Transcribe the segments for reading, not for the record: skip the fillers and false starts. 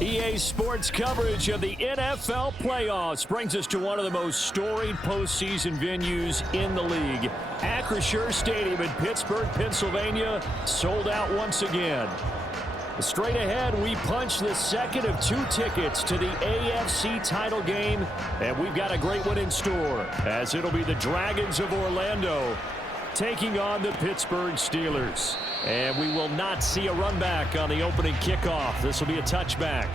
EA Sports coverage of the NFL playoffs brings us to one of the most storied postseason venues in the league. Acrisure Stadium in Pittsburgh, Pennsylvania, sold out once again. Straight ahead, we punch the second of 2 tickets to the AFC title game, and we've got a great one in store, as it'll be the Dragons of Orlando taking on the Pittsburgh Steelers. And we will not see a run back on the opening kickoff. This will be a touchback.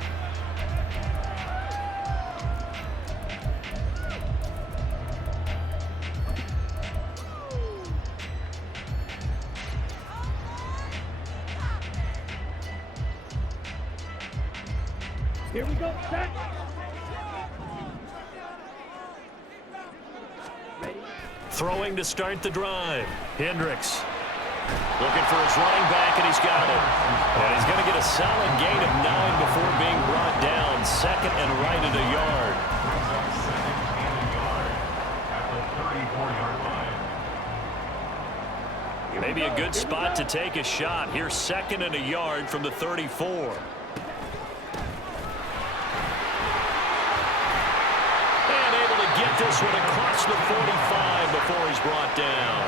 Here we go, set. Throwing to start the drive. Hendricks looking for his running back, and he's got it. And he's going to get a solid gain of 9 before being brought down. Second and right at a yard. Maybe a good spot to take a shot. Here's second and a yard from the 34. Get this one across the 45 before he's brought down.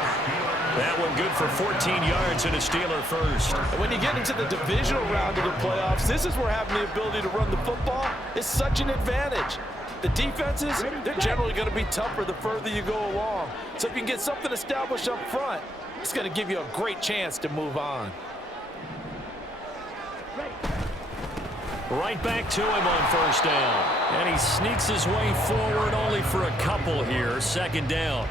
That one good for 14 yards and a Steeler first. And when you get into the divisional round of the playoffs, this is where having the ability to run the football is such an advantage. The defenses, they're generally going to be tougher the further you go along. So if you can get something established up front, it's going to give you a great chance to move on. Right back to him on first down. And he sneaks his way forward only for a couple here. Second down.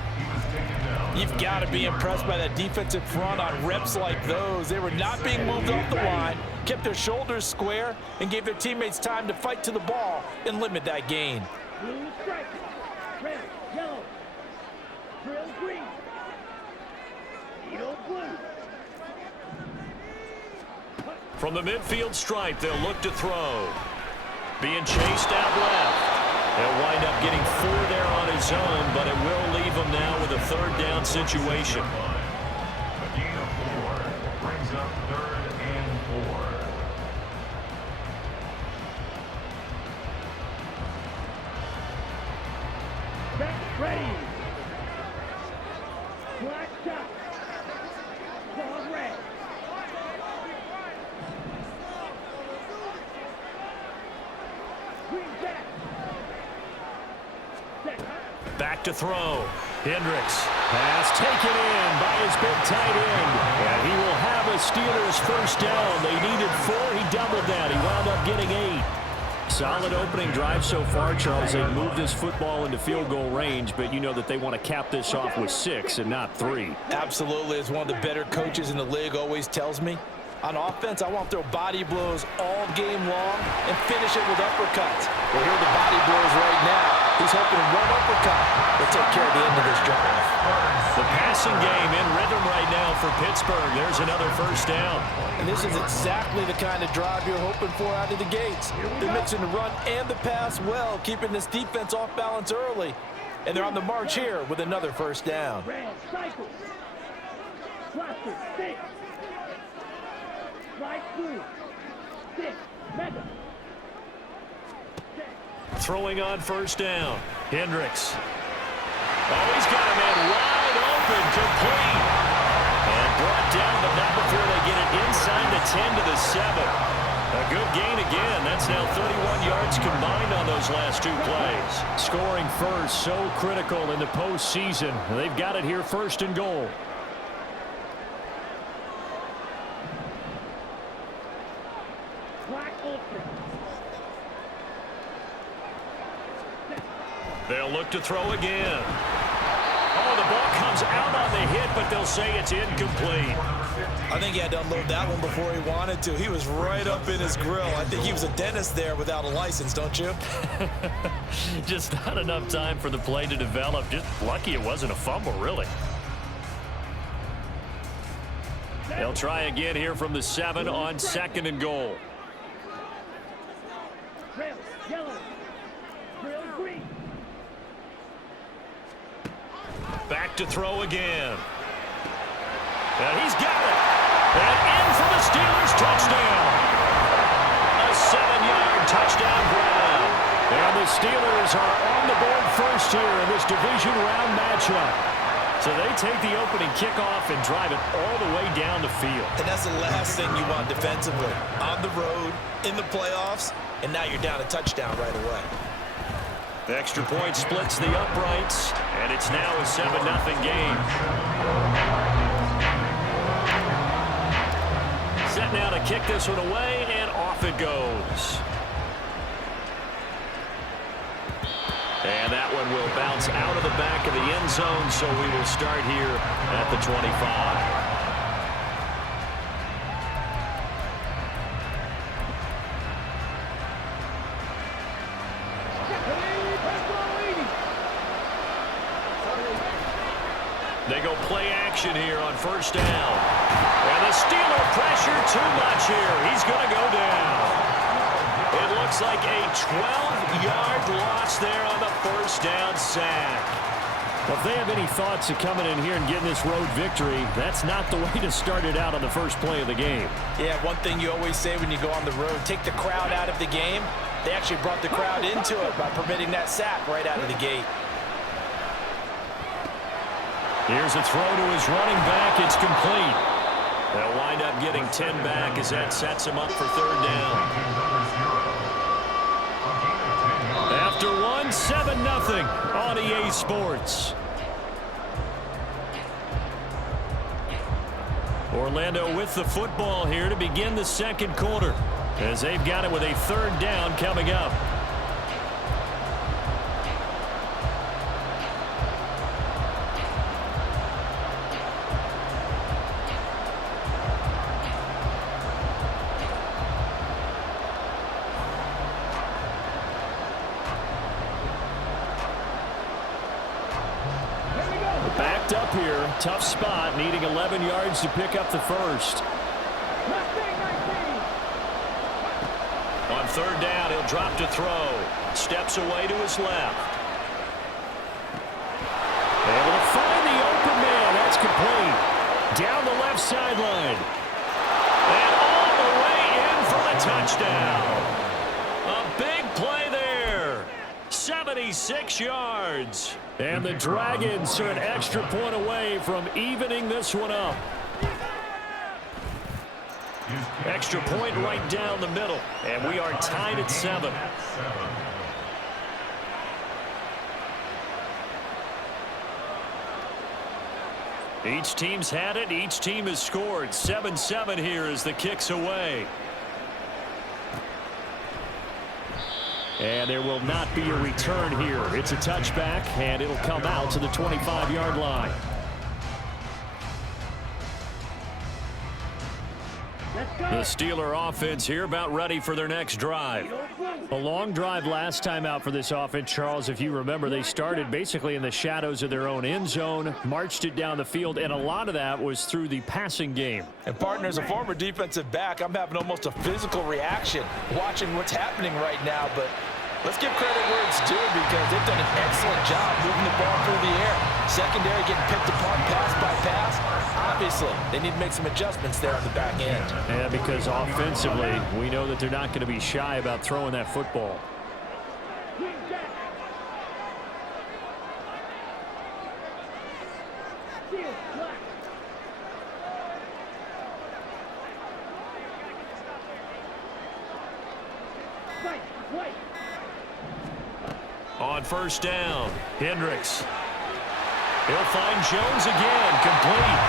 You've got to be impressed by that defensive front on reps like those. They were not being moved off the line, kept their shoulders square, and gave their teammates time to fight to the ball and limit that gain. Blue stripe, red, yellow, drill green, needle blue. From the midfield stripe, they'll look to throw. Being chased out left. He'll wind up getting 4 there on his own, but it will leave him now with a third down situation. Brings up 3rd and 4. Back ready. Black shot. Ball red. Back to throw. Hendricks. Pass taken in by his big tight end. And he will have a Steelers first down. They needed 4. He doubled that. He wound up getting 8. Solid opening drive so far, Charles. They moved this football into field goal range, but you know that they want to cap this off with 6 and not 3. Absolutely. As one of the better coaches in the league always tells me, on offense, I want to throw body blows all game long and finish it with uppercuts. Well, here are the body blows right now. He's hoping one uppercut will take care of the end of this drive. The passing game in rhythm right now for Pittsburgh. There's another first down. And this is exactly the kind of drive you're hoping for out of the gates. They're mixing the run and the pass well, keeping this defense off balance early. And they're on the march here with another first down. Red cycle. Cluster, 6. Light blue. 6. Mega. Throwing on first down. Hendricks. Oh, he's got a man wide open, complete. And brought down, but not before they get it inside the 10 to the 7. A good gain again. That's now 31 yards combined on those last 2 plays. Scoring first, so critical in the postseason. They've got it here, first and goal. Black ultra. They'll look to throw again. Oh, the ball comes out on the hit, but they'll say it's incomplete. I think he had to unload that one before he wanted to. He was right up in his grill. I think he was a dentist there without a license, don't you? Just not enough time for the play to develop. Just lucky it wasn't a fumble, really. They'll try again here from the 7 on second and goal. Red, yellow, drill green. Back to throw again. And he's got it. And in for the Steelers touchdown. A 7-yard the Steelers are on the board first here in this division round matchup. So they take the opening kickoff and drive it all the way down the field. And that's the last thing you want defensively. On the road, in the playoffs, and now you're down a touchdown right away. The extra point splits the uprights, and it's now a 7-0 game. Set now to kick this one away, and off it goes. And that one will bounce out of the back of the end zone, so we will start here at the 25. They go play action here on first down. And the Steeler pressure too much here. He's going to go down. It looks like a 12-yard loss there on the first down sack. Well, if they have any thoughts of coming in here and getting this road victory, that's not the way to start it out on the first play of the game. Yeah, one thing you always say when you go on the road, take the crowd out of the game. They actually brought the crowd into it by permitting that sack right out of the gate. Here's a throw to his running back. It's complete. They'll wind up getting 10 back as that sets him up for third down. After one, 7-0 on EA Sports. Orlando with the football here to begin the second quarter as they've got it with a third down coming up. Backed up here, tough spot, needing 11 yards to pick up the first. On third down, he'll drop to throw. Steps away to his left. Able to find the open man. That's complete. Down the left sideline. And all the way in for the touchdown. A big play there. 76 yards. And the Dragons are an extra point away from evening this one up. Extra point right down the middle. And we are tied at 7. Each team's had it. Each team has scored. 7-7 here as the kick's away. And there will not be a return here. It's a touchback, and it'll come out to the 25-yard line. The Steeler offense here about ready for their next drive. A long drive last time out for this offense, Charles. If you remember, they started basically in the shadows of their own end zone, marched it down the field, and a lot of that was through the passing game. And partner, as a former defensive back, I'm having almost a physical reaction watching what's happening right now, but let's give credit where it's due because they've done an excellent job moving the ball through the air. Secondary getting picked apart pass by pass. Obviously, they need to make some adjustments there on the back end. Yeah, because offensively, we know that they're not going to be shy about throwing that football. On first down, Hendricks. He'll find Jones again, complete.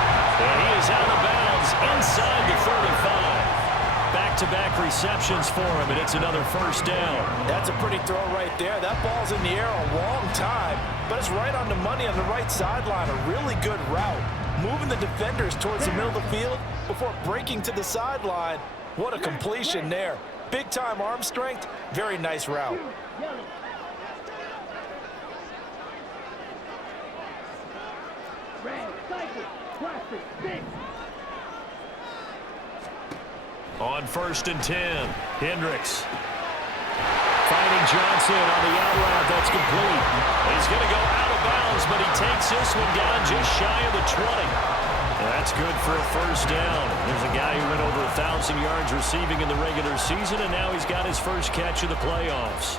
And he is out of bounds inside the 35. Back-to-back receptions for him, and it's another first down. That's a pretty throw right there. That ball's in the air a long time, but it's right on the money on the right sideline. A really good route. Moving the defenders towards the middle of the field before breaking to the sideline. What a completion there. Big-time arm strength. Very nice route. On first and 10, Hendricks. Finding Johnson on the out route. That's complete. He's going to go out of bounds, but he takes this one down just shy of the 20. That's good for a first down. There's a guy who went over 1,000 yards receiving in the regular season, and now he's got his first catch of the playoffs.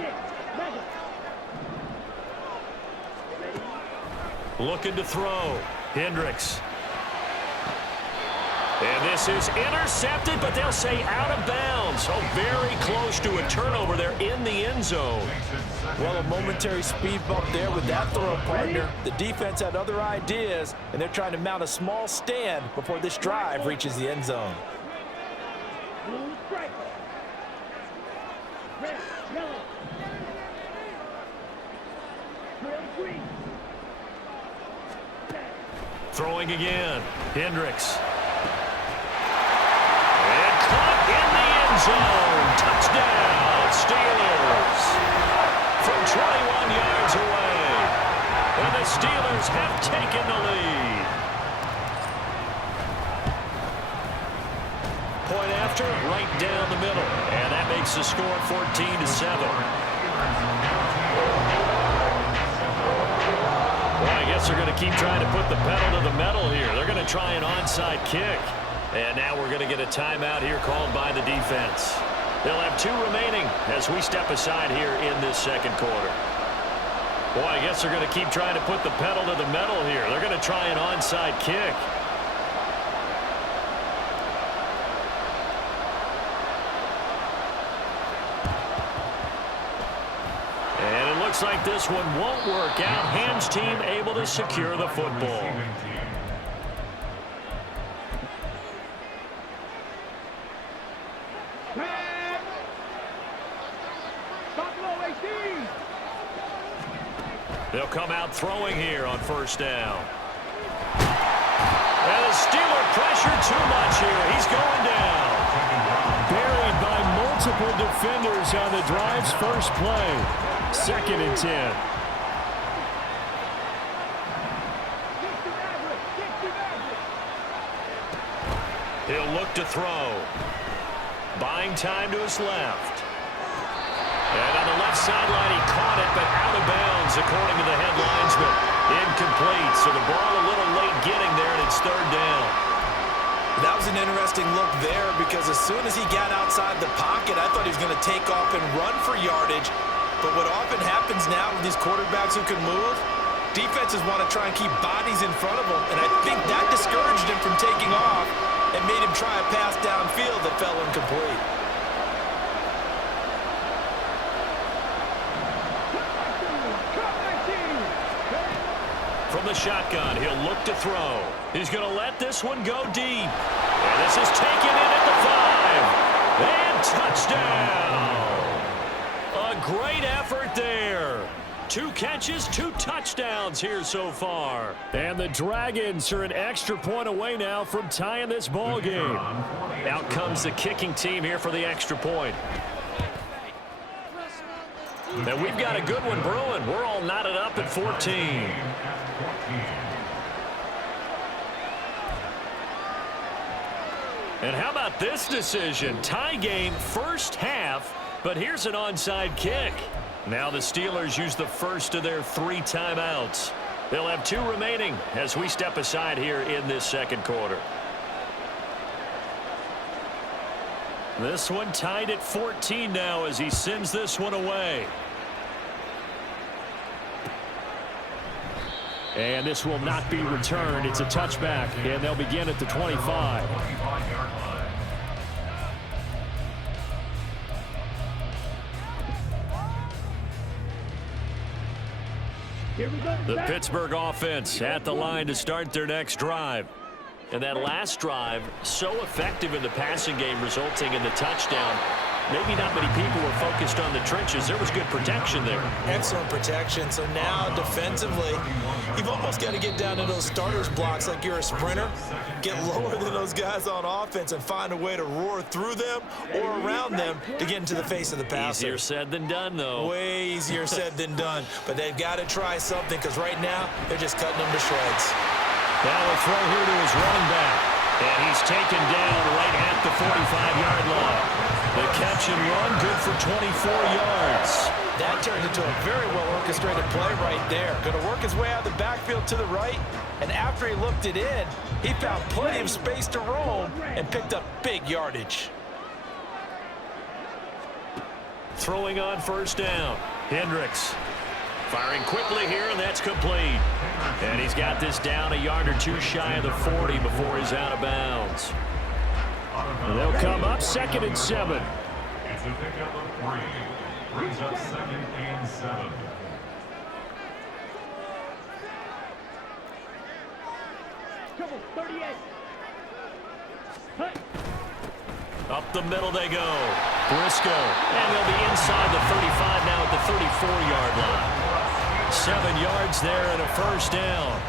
Six. Mega. Looking to throw. Hendricks. And this is intercepted, but they'll say out of bounds. Oh, very close to a turnover there in the end zone. Well, a momentary speed bump there with that throw, partner. The defense had other ideas, and they're trying to mount a small stand before this drive reaches the end zone. Blue striker. Red. Yellow. Trail green. Set. Throwing again. Hendricks. And caught in the end zone. Touchdown, Steelers. From 21 yards away. And the Steelers have taken the lead. Point after, right down the middle. And that makes the score 14-7. Well, I guess they're going to keep trying to put the pedal to the metal here. They're going to try an onside kick. And now we're going to get a timeout here called by the defense. They'll have 2 remaining as we step aside here in this second quarter. Boy, I guess they're going to keep trying to put the pedal to the metal here. They're going to try an onside kick. And it looks like this one won't work out. Ham's team able to secure the football. They'll come out throwing here on first down. And the Steeler pressure too much here. He's going down. Buried by multiple defenders on the drive's first play. 2nd and 10. He'll look to throw. Buying time to his left. And on the left sideline, he caught it, but out of bounds, according to the head linesman. Incomplete, so the ball a little late getting there, and it's 3rd down. That was an interesting look there because as soon as he got outside the pocket, I thought he was going to take off and run for yardage. But what often happens now with these quarterbacks who can move, defenses want to try and keep bodies in front of them, and I think that discouraged him from taking off and made him try a pass downfield that fell incomplete. From the shotgun, he'll look to throw. He's going to let this one go deep. And this is taken in at the 5. And touchdown! A great effort there. 2 catches, 2 touchdowns here so far. And the Dragons are an extra point away now from tying this ball game. Out comes the kicking team here for the extra point. And we've got a good one brewing. We're all knotted up at 14. And how about this decision? Tie game first half, but here's an onside kick. Now the Steelers use the first of their 3 timeouts. They'll have 2 remaining as we step aside here in this second quarter. This one tied at 14 now as he sends this one away. And this will not be returned. It's a touchback, and they'll begin at the 25. Here we go. The Pittsburgh offense at the line to start their next drive. And that last drive, so effective in the passing game, resulting in the touchdown. Maybe not many people were focused on the trenches. There was good protection there. Excellent protection. So now defensively, you've almost got to get down to those starters blocks like you're a sprinter. Get lower than those guys on offense and find a way to roar through them or around them to get into the face of the passer. Easier said than done, though. Way easier said than done. But they've got to try something because right now they're just cutting them to shreds. Now a throw here to his running back. And he's taken down right at the 45-yard line. The catch and run, good for 24 yards. That turned into a very well-orchestrated play right there. Going to work his way out of the backfield to the right, and after he looked it in, he found plenty of space to roam and picked up big yardage. throwing on first down. Hendricks firing quickly here, and that's complete. And he's got this down a yard or two shy of the 40 before he's out of bounds. And they'll come up 2nd and 7. It's a pickup of 3. Brings up 2nd and 7. Trouble, 38. Hut. Up the middle they go. Briscoe. And they'll be inside the 35 now at the 34-yard line. 7 yards there and a first down.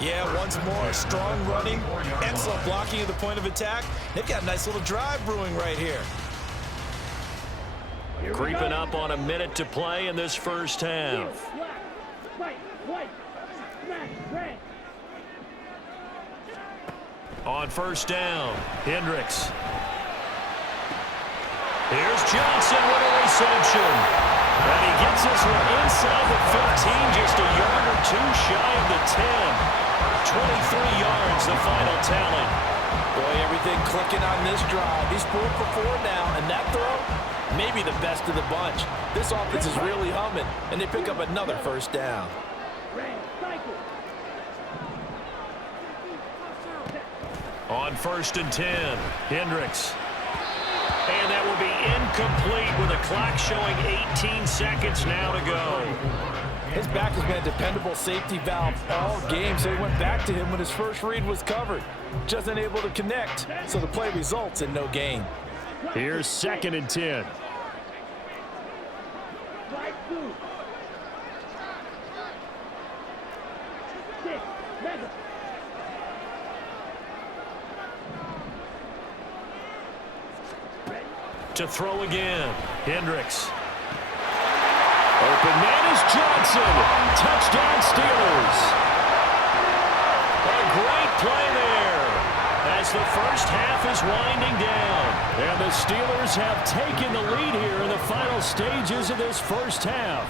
Yeah, once more, strong running, excellent blocking at the point of attack. They've got a nice little drive brewing right here. Creeping up on a minute to play in this first half. Black, white, white, smash, red. On first down, Hendricks. Here's Johnson with a reception. And he gets this one inside the 15, just a yard or two shy of the 10. 23 yards, the final tally. Boy, everything clicking on this drive. He's 4 for 4 now, and that throw, maybe the best of the bunch. This offense is really humming, and they pick up another first down. Red, cycle. On 1st and 10, Hendricks. And that will be incomplete with a clock showing 18 seconds now to go. His back has been a dependable safety valve all game, so he went back to him when his first read was covered. Just unable to connect, so the play results in no gain. Here's 2nd and 10. Right blue. 6, mega. To throw again, Hendricks. Open man is Johnson. Touchdown Steelers. A great play there as the first half is winding down. And the Steelers have taken the lead here in the final stages of this first half.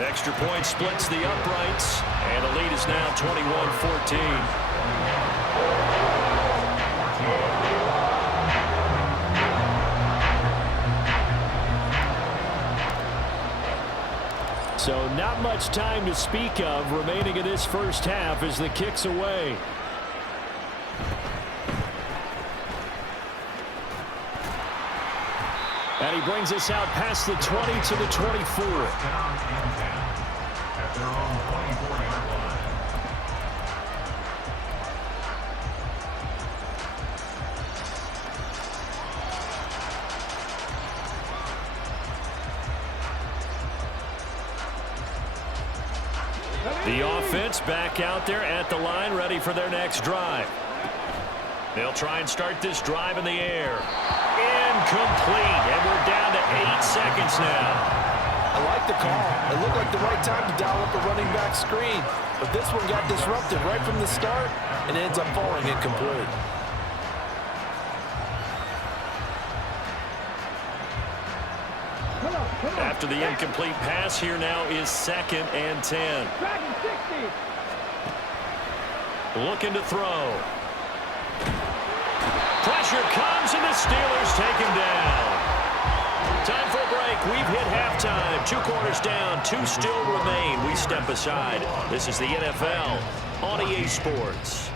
Extra point splits the uprights, and the lead is now 21-14. So not much time to speak of remaining in this first half as the kick's away. And he brings us out past the 20 to the 24. Down and 10 at their own 24-yard line. The offense back out there at the line, ready for their next drive. They'll try and start this drive in the air. Incomplete, and we're down to 8 seconds now. I like the call. It looked like the right time to dial up the running back screen, but this one got disrupted right from the start and ends up falling incomplete. After the incomplete pass, here now is 2nd and 10. Dragon 60. Looking to throw. Pressure comes, and the Steelers take him down. Time for a break. We've hit halftime. 2 quarters down. 2 still remain. We step aside. This is the NFL on EA Sports.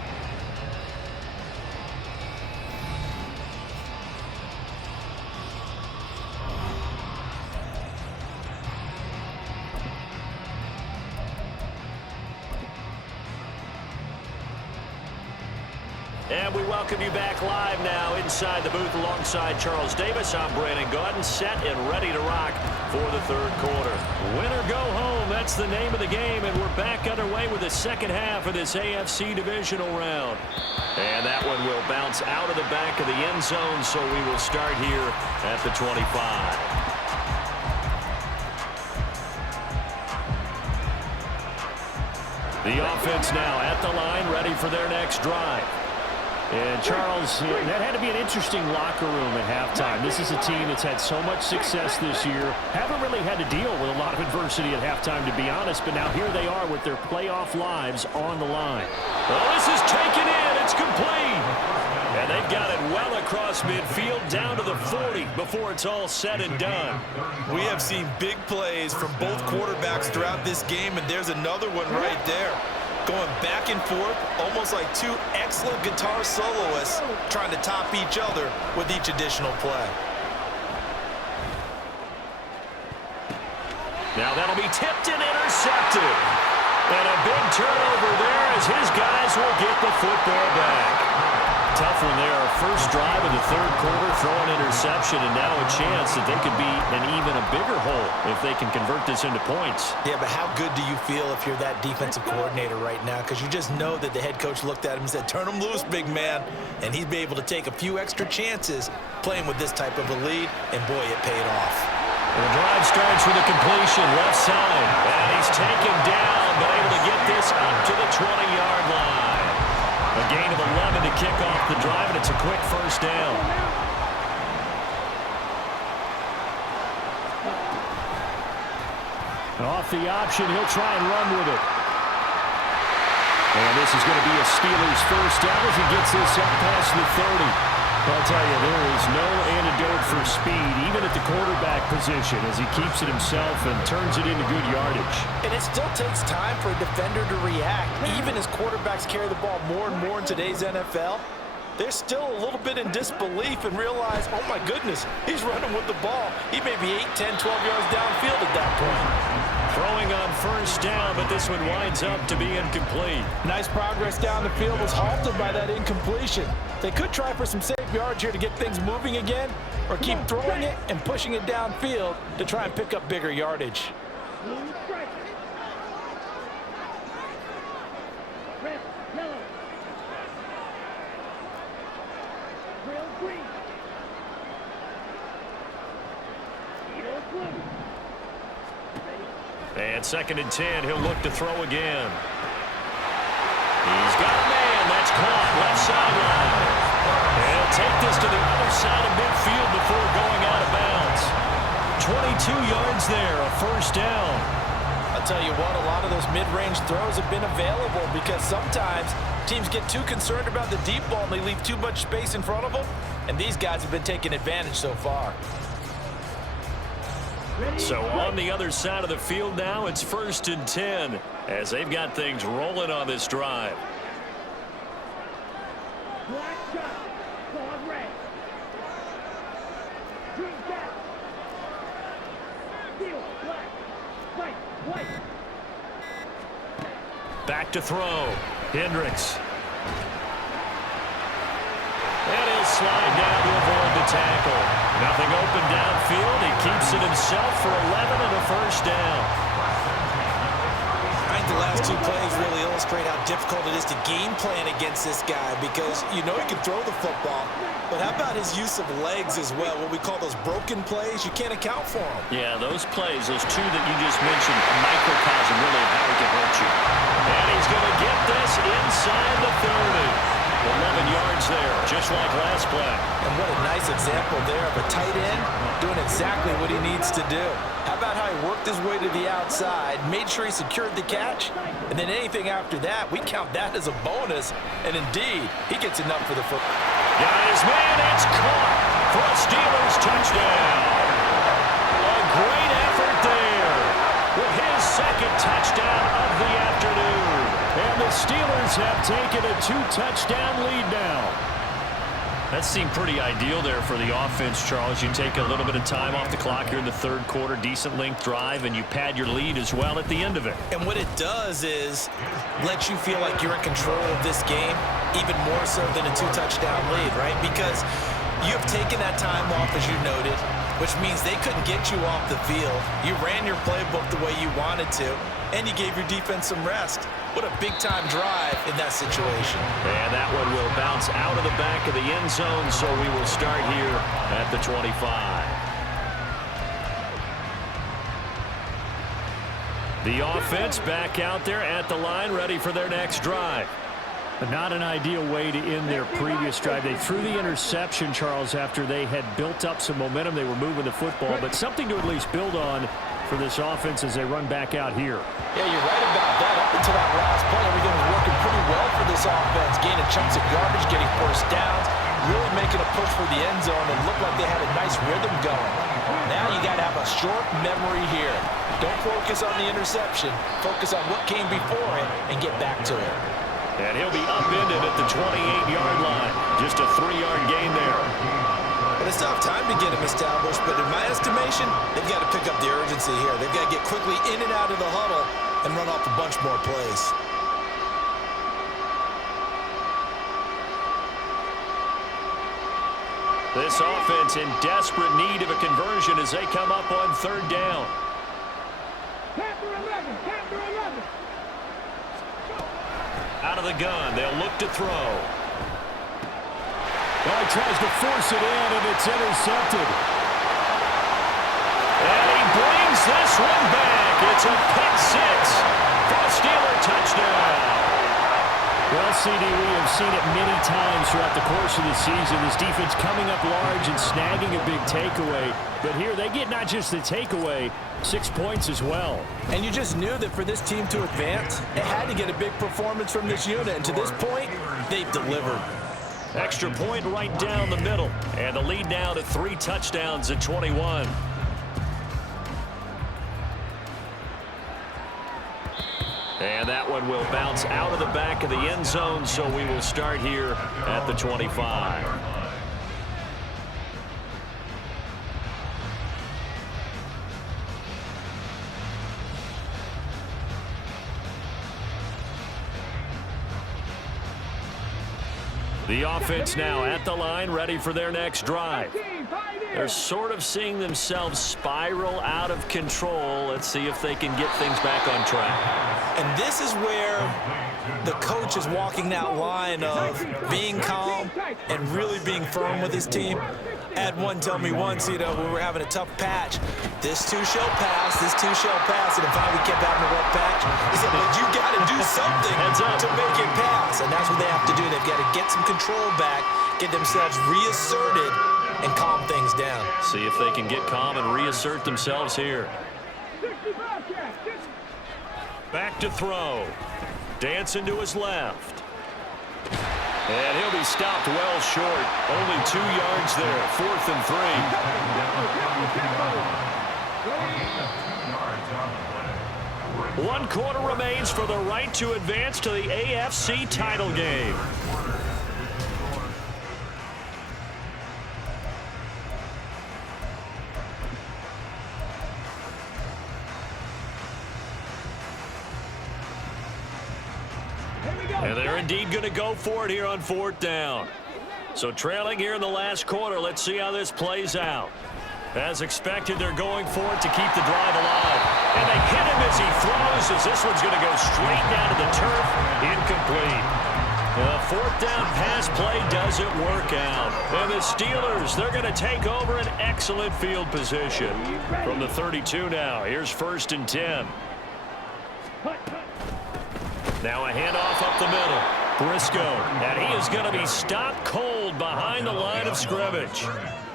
And we welcome you back live now inside the booth alongside Charles Davis. I'm Brandon Gaudin, set and ready to rock for the 3rd quarter. Win or go home, that's the name of the game, and we're back underway with the second half of this AFC Divisional round. And that one will bounce out of the back of the end zone, so we will start here at the 25. The offense now at the line, ready for their next drive. And Charles, that had to be an interesting locker room at halftime. This is a team that's had so much success this year. Haven't really had to deal with a lot of adversity at halftime, to be honest. But now here they are with their playoff lives on the line. Well, this is taken in. It's complete. And they've got it well across midfield down to the 40 before it's all said and done. We have seen big plays from both quarterbacks throughout this game, and there's another one right there. Going back and forth, almost like two excellent guitar soloists trying to top each other with each additional play. Now that'll be tipped and intercepted. And a big turnover there as his guys will get the football back. Tough one there. First drive of the third quarter, throw an interception, and now a chance that they could be in even a bigger hole if they can convert this into points. Yeah, but how good do you feel if you're that defensive coordinator right now? Because you just know that the head coach looked at him and said, turn him loose, big man. And he'd be able to take a few extra chances playing with this type of a lead, and boy, it paid off. The drive starts with a completion left side, and he's taken down, but able to get this up to the 20-yard line. A gain of 11 to kick off the drive, and it's a quick first down. Off the option, he'll try and run with it. And this is going to be a Steelers first down as he gets this up past the 30. I'll tell you, there is no antidote for speed, even at the quarterback position, as he keeps it himself and turns it into good yardage. And it still takes time for a defender to react. Even as quarterbacks carry the ball more and more in today's NFL, they're still a little bit in disbelief and realize, oh my goodness, he's running with the ball. He may be 8, 10, 12 yards downfield at that point. Throwing on first down, but this one winds up to be incomplete. Nice progress down the field was halted by that incompletion. They could try for some safe yards here to get things moving again, or keep throwing it and pushing it downfield to try and pick up bigger yardage. Red, yellow. Real green. Yellow blue. And 2nd and 10, he'll look to throw again. He's got a man. That's caught left sideline. He'll take this to the other side of midfield before going out of bounds. 22 yards there, a first down. I'll tell you what, a lot of those mid-range throws have been available because sometimes teams get too concerned about the deep ball and they leave too much space in front of them, and these guys have been taking advantage so far. So on the other side of the field now, it's 1st and 10 as they've got things rolling on this drive. Black shot. Dog red. Green cap. Steel. Black. White. White. Back to throw. Hendricks. And he'll slide down to avoid the tackle. Nothing open downfield. He keeps it himself for 11 and a first down. I think the last two plays really illustrate how difficult it is to game plan against this guy because you know he can throw the football, but how about his use of legs as well? What we call those broken plays, you can't account for them. Yeah, those plays, those two that you just mentioned, a microcosm really of how he can hurt you. And he's going to get this inside the 30. 11 yards there, just like last play. And what a nice example there of a tight end doing exactly what he needs to do. How about how he worked his way to the outside, made sure he secured the catch, and then anything after that, we count that as a bonus. And indeed, he gets enough for the football. Got his man, it's caught for a Steelers touchdown. A great effort there with his 2nd touchdown of the afternoon. And the Steelers have taken a 2-touchdown lead now. That seemed pretty ideal there for the offense, Charles. You take a little bit of time off the clock here in the third quarter, decent length drive, and you pad your lead as well at the end of it. And what it does is let you feel like you're in control of this game, even more so than a 2-touchdown lead, right? Because you have taken that time off, as you noted, which means they couldn't get you off the field. You ran your playbook the way you wanted to, and you gave your defense some rest. What a big-time drive in that situation. And that one will bounce out of the back of the end zone, so we will start here at the 25. The offense back out there at the line, ready for their next drive. But not an ideal way to end their previous drive. They threw the interception, Charles, after they had built up some momentum. They were moving the football, but something to at least build on for this offense as they run back out here. Yeah, you're right about that. Up until that last play, everything was working pretty well for this offense. Gaining chunks of garbage, getting first downs, really making a push for the end zone, and looked like they had a nice rhythm going. Now you got to have a short memory here. Don't focus on the interception. Focus on what came before it and get back to it. And he'll be upended at the 28-yard line. Just a 3-yard gain there. But it's tough time to get him established, but in my estimation, they've got to pick up the urgency here. They've got to get quickly in and out of the huddle and run off a bunch more plays. This offense in desperate need of a conversion as they come up on 3rd down. Capture 11, capture 11. Out of the gun, they'll look to throw. Well, he tries to force it in, and it's intercepted. And he brings this one back. It's a pick 6 for a Steeler touchdown. Well, CD, we have seen it many times throughout the course of the season. This defense coming up large and snagging a big takeaway. But here they get not just the takeaway, 6 points as well. And you just knew that for this team to advance, it had to get a big performance from this unit. And to this point, they've delivered. Extra point right down the middle. And the lead now to 3 touchdowns at 21. And that one will bounce out of the back of the end zone, so we will start here at the 25. The offense now at the line, ready for their next drive. They're sort of seeing themselves spiral out of control. Let's see if they can get things back on track. And this is where the coach is walking that line of being calm and really being firm with his team. I had one tell me once, you know, when we were having a tough patch, this too shall pass, this too shall pass. And if we kept having a rough patch, he said, but you got to do something to make it pass. And that's what they have to do. They've got to get some control back, get themselves reasserted, and calm things down. See if they can get calm and reassert themselves here. Back to throw. Dancing to his left. And he'll be stopped well short. Only 2 yards there. 4th and 3. 1 quarter remains for the right to advance to the AFC title game. And they're indeed going to go for it here on 4th down. So trailing here in the last quarter, let's see how this plays out. As expected, they're going for it to keep the drive alive. And they hit him as he throws, as this one's going to go straight down to the turf. Incomplete. The 4th down pass play doesn't work out. And the Steelers, they're going to take over an excellent field position. From the 32 now, here's 1st and 10. Now a handoff up the middle. Briscoe, and he is going to be stopped cold behind the line of scrimmage.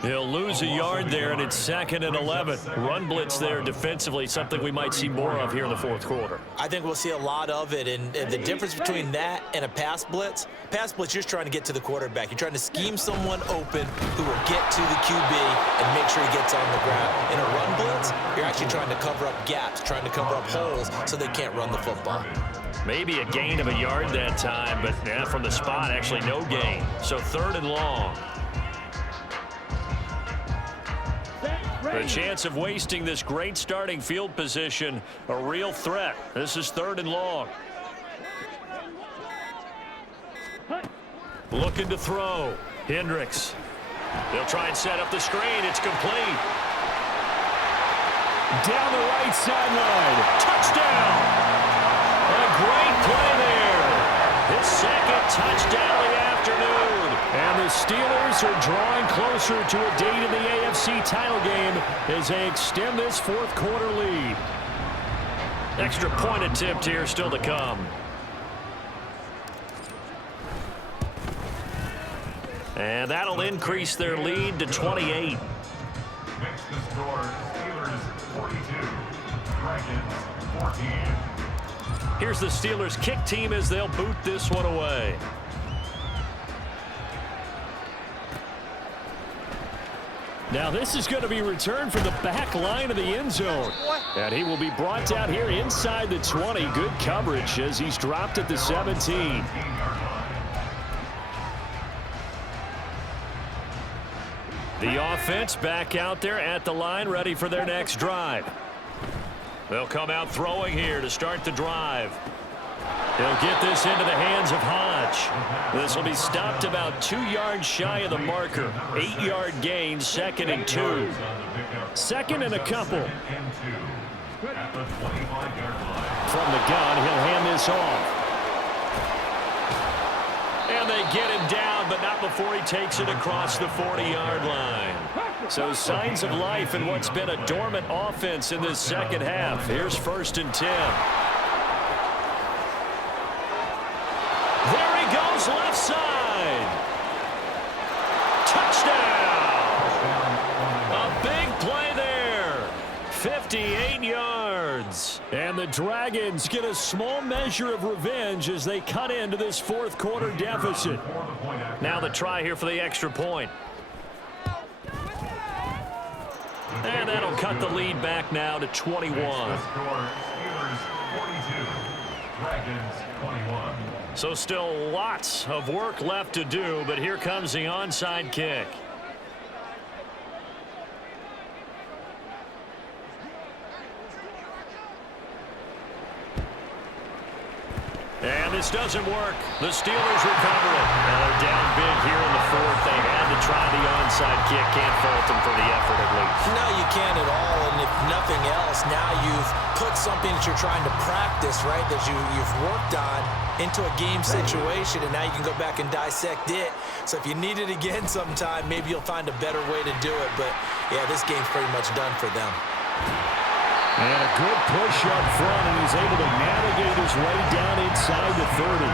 He'll lose a yard there, and it's 2nd and 11. Run blitz there defensively, something we might see more of here in the 4th quarter. I think we'll see a lot of it, and the difference between that and a pass blitz, you're just trying to get to the quarterback. You're trying to scheme someone open who will get to the QB and make sure he gets on the ground. In a run blitz, you're actually trying to cover up gaps, trying to cover up holes so they can't run the football. Maybe a gain of a yard that time, but yeah, from the spot, actually no gain. So 3rd and long. The chance of wasting this great starting field position, a real threat. This is 3rd and long. Looking to throw. Hendricks. They'll try and set up the screen. It's complete. Down the right sideline. Touchdown. A great play there. His 2nd touchdown of the afternoon. And the Steelers are drawing closer to a date in the AFC title game as they extend this 4th quarter lead. Extra point attempt here still to come. And that'll increase their lead to 28. Makes the score Steelers 42, Dragons 14. Here's the Steelers kick team as they'll boot this one away. Now this is going to be returned from the back line of the end zone. And he will be brought down here inside the 20. Good coverage as he's dropped at the 17. The offense back out there at the line, ready for their next drive. They'll come out throwing here to start the drive. They'll get this into the hands of Hodge. This will be stopped about 2 yards shy of the marker. 8-yard gain, 2nd and 2. Second and a couple. From the gun, he'll hand this off. And they get him down, but not before he takes it across the 40-yard line. So signs of life in what's been a dormant offense in this second half. Here's 1st and 10. There he goes, left side. Touchdown. A big play there. 58 yards. And the Dragons get a small measure of revenge as they cut into this fourth quarter deficit. Now the try here for the extra point. And that'll cut the lead back now to 21. So still lots of work left to do, but here comes the onside kick. And this doesn't work. The Steelers recover it. Now they're down big here in the fourth. They had to try the onside kick. Can't fault them for the effort at least. No, you can't at all. And if nothing else, now you've put something that you're trying to practice, right, that you've worked on into a game situation, and now you can go back and dissect it. So if you need it again sometime, maybe you'll find a better way to do it. But, yeah, this game's pretty much done for them. And a good push up front, and he's able to navigate his way down inside the 30.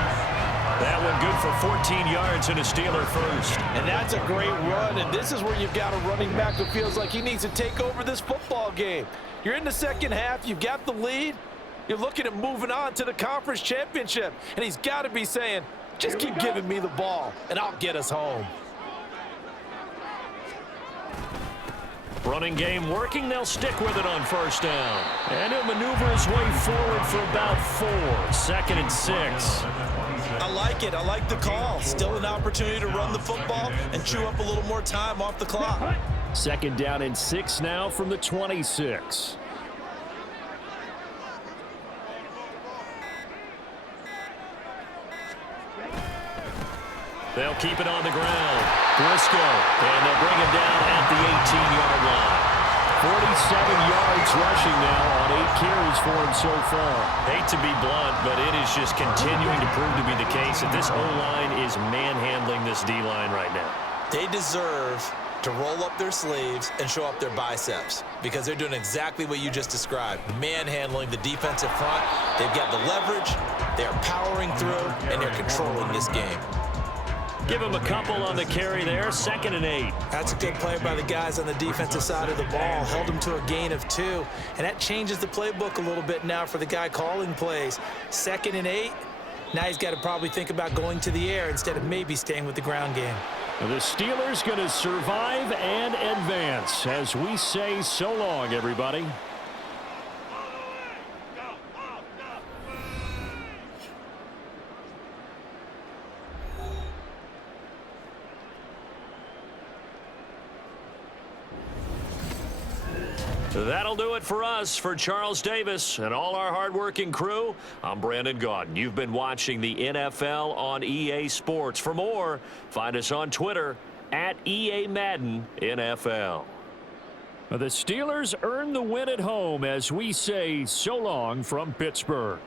That one good for 14 yards and a Steeler first. And that's a great run, and this is where you've got a running back who feels like he needs to take over this football game. You're in the second half, you've got the lead, you're looking at moving on to the conference championship, and he's got to be saying, just keep giving me the ball, and I'll get us home. Running game working. They'll stick with it on first down. And he'll maneuver his way forward for about 4. 2nd and 6. I like it. I like the call. Still an opportunity to run the football and chew up a little more time off the clock. 2nd down and 6 now from the 26. They'll keep it on the ground. Briscoe, and they'll bring him down at the 18-yard line. 47 yards rushing now on 8 carries for him so far. Hate to be blunt, but it is just continuing to prove to be the case that this O-line is manhandling this D-line right now. They deserve to roll up their sleeves and show up their biceps because they're doing exactly what you just described, manhandling the defensive front. They've got the leverage, they're powering through, and they're controlling this game. Give him a couple on the carry there. 2nd and 8. That's a good play by the guys on the defensive side of the ball. Held him to a gain of 2. And that changes the playbook a little bit now for the guy calling plays. 2nd and 8. Now he's got to probably think about going to the air instead of maybe staying with the ground game. The Steelers going to survive and advance as we say so long, everybody. That'll do it for us. For Charles Davis and all our hardworking crew, I'm Brandon Gaudin. You've been watching the NFL on EA Sports. For more, find us on Twitter at EA Madden NFL. The Steelers earn the win at home as we say so long from Pittsburgh.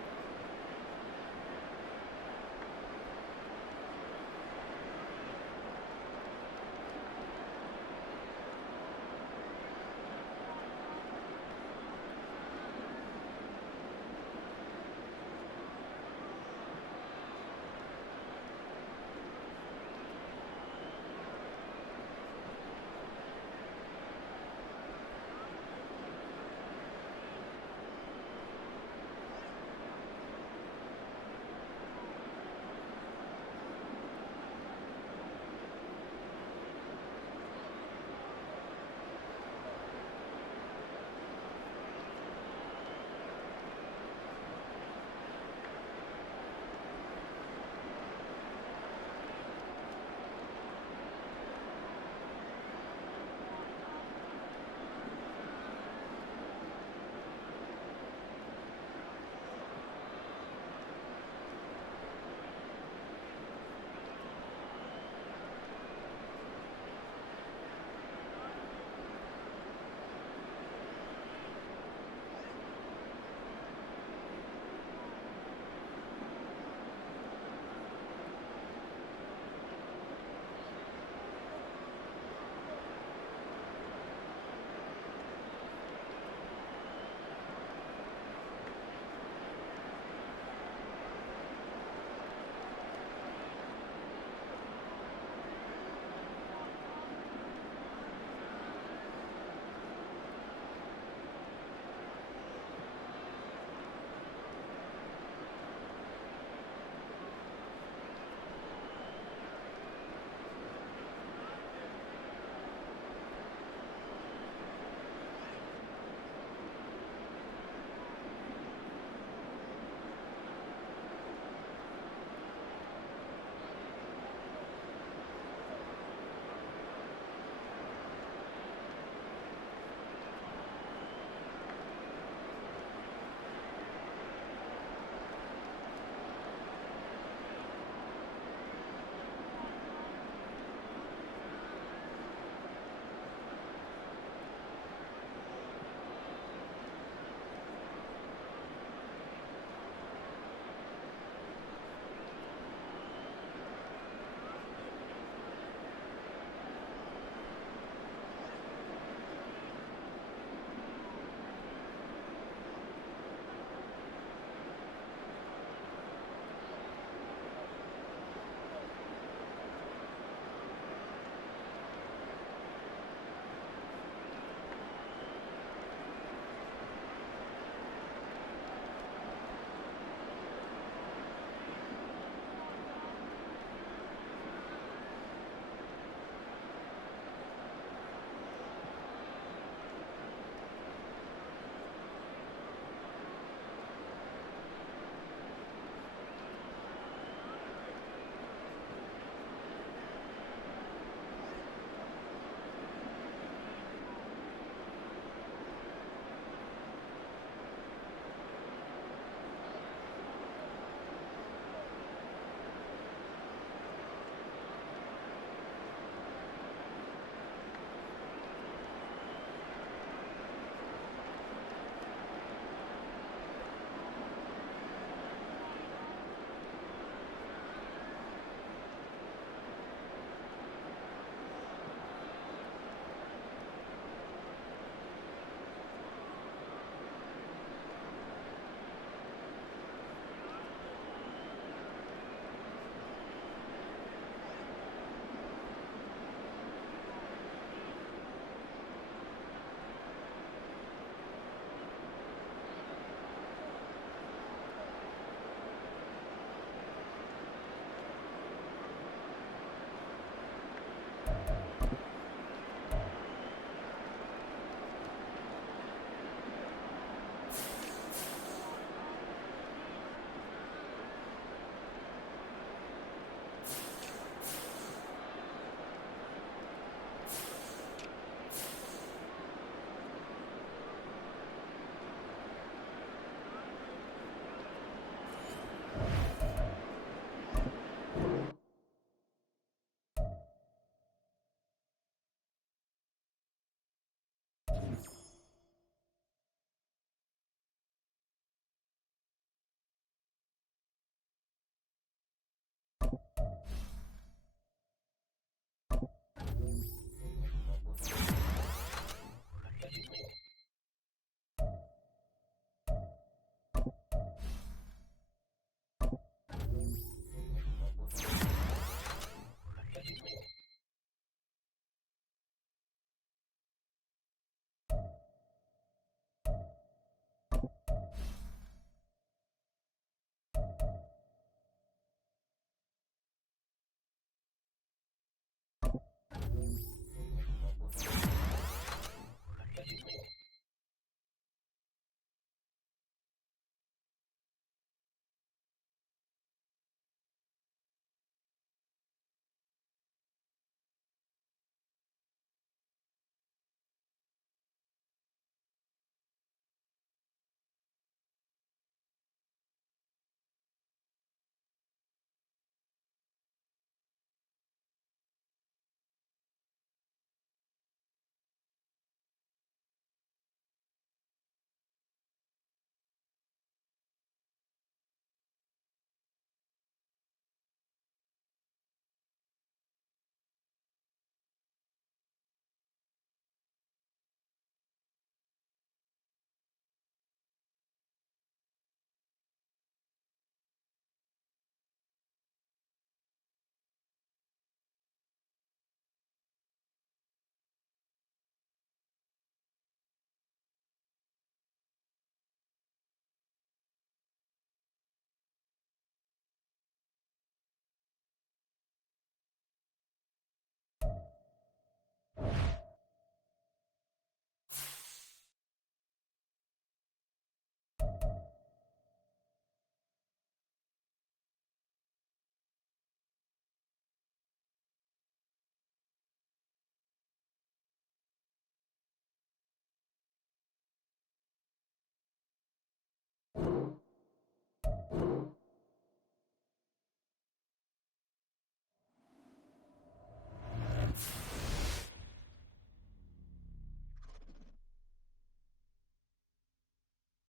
Bye.